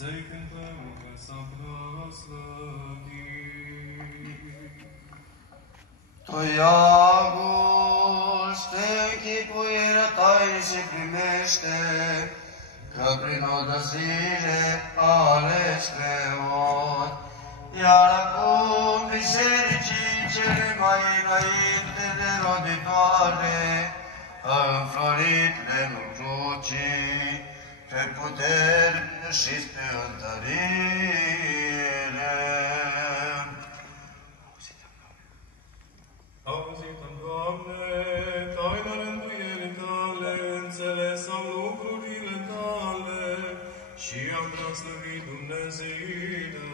Să-i cântăm că s-a proslăvit. Tu iaguște închipuirea ta și primește, că prin odăzire ales preot, iar acum bisericii cele mai înainte de roditoare, a înflorit lemnul crucii, pe putere și pe întărire. Auzit-am, Doamne, taina rânduielii Tale, înțeles am lucrurile Tale și am proslăvit Dumnezeile